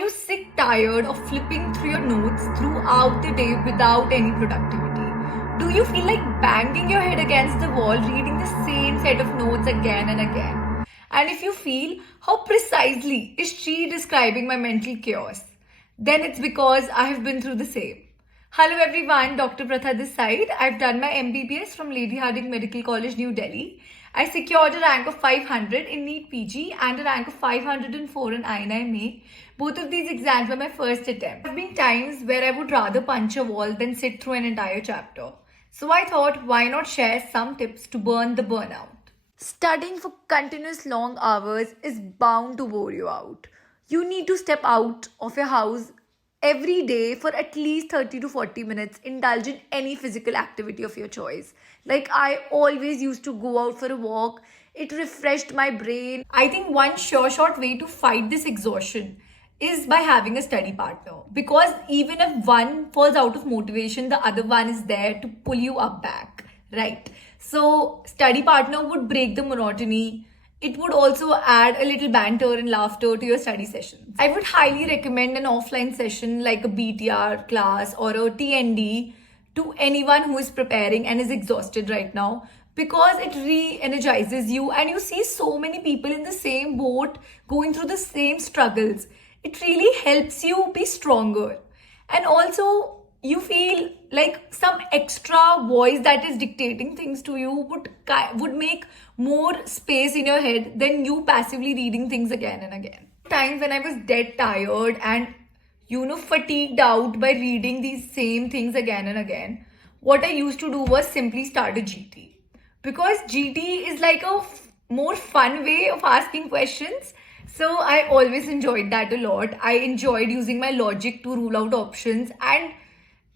Are you sick tired of flipping through your notes throughout the day without any productivity? Do you feel like banging your head against the wall reading the same set of notes again and again? And if you feel, how precisely is she describing my mental chaos? Then it's because I have been through the same. Hello everyone, Dr. Pratha this side. I've done my MBBS from Lady Hardinge Medical College, New Delhi. I secured a rank of 500 in NEET PG and a rank of 504 in INI-MA. Both of these exams were my first attempt. There have been times where I would rather punch a wall than sit through an entire chapter. So I thought, why not share some tips to burn the burnout? Studying for continuous long hours is bound to bore you out. You need to step out of your house every day for at least 30 to 40 minutes, indulge in any physical activity of your choice. Like I always used to go out for a walk. It refreshed my brain. I think one sure short way to fight this exhaustion is by having a study partner, because even if one falls out of motivation, the other one is there to pull you up back, right? So study partner would break the monotony. It would also add a little banter and laughter to your study sessions. I would highly recommend an offline session like a BTR class or a TND to anyone who is preparing and is exhausted right now, because it re-energizes you and you see so many people in the same boat going through the same struggles. It really helps you be stronger. And also, you feel like some extra voice that is dictating things to you would make more space in your head than you passively reading things again and again. Times when I was dead tired and fatigued out by reading these same things again and again, what I used to do was simply start a GT, because GT is like a more fun way of asking questions. So I always enjoyed that a lot. I enjoyed using my logic to rule out options, and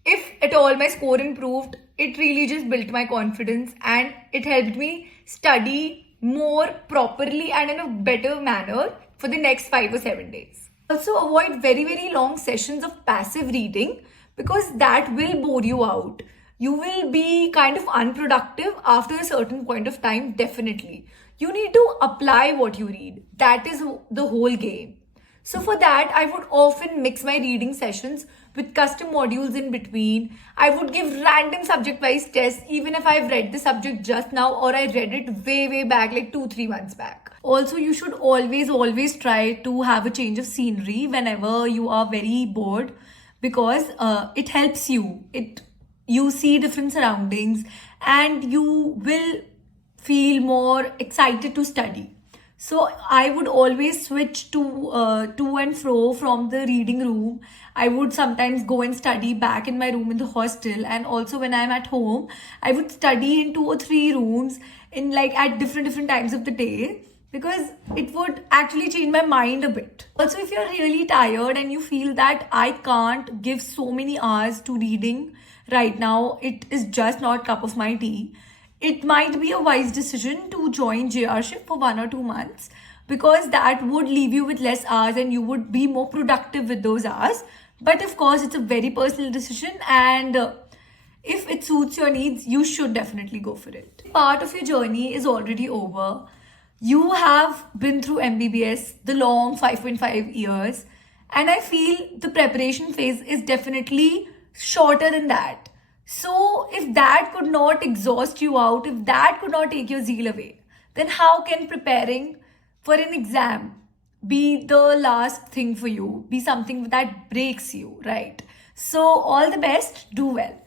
if at all my score improved, it really just built my confidence and it helped me study more properly and in a better manner for the next 5 or 7 days. Also, avoid very long sessions of passive reading, because that will bore you out. You will be kind of unproductive after a certain point of time, definitely. You need to apply what you read. That is the whole game. So for that, I would often mix my reading sessions with custom modules in between. I would give random subject-wise tests, even if I've read the subject just now or I read it way back, like 2-3 months back. Also, you should always try to have a change of scenery whenever you are very bored, because it helps you. You see different surroundings and you will feel more excited to study. So I would always switch to and fro from the reading room. I would sometimes go and study back in my room in the hostel, and also when I'm at home, I would study in 2 or 3 rooms in like at different times of the day, because it would actually change my mind a bit. Also, if you're really tired and you feel that I can't give so many hours to reading right now, it is just not cup of my tea, it might be a wise decision to join JRship for 1 or 2 months, because that would leave you with less hours and you would be more productive with those hours. But of course, it's a very personal decision, and if it suits your needs, you should definitely go for it. Part of your journey is already over. You have been through MBBS, the long 5.5 years, and I feel the preparation phase is definitely shorter than that. So if that could not exhaust you out, if that could not take your zeal away, then how can preparing for an exam be the last thing for you, be something that breaks you, right? So all the best, do well.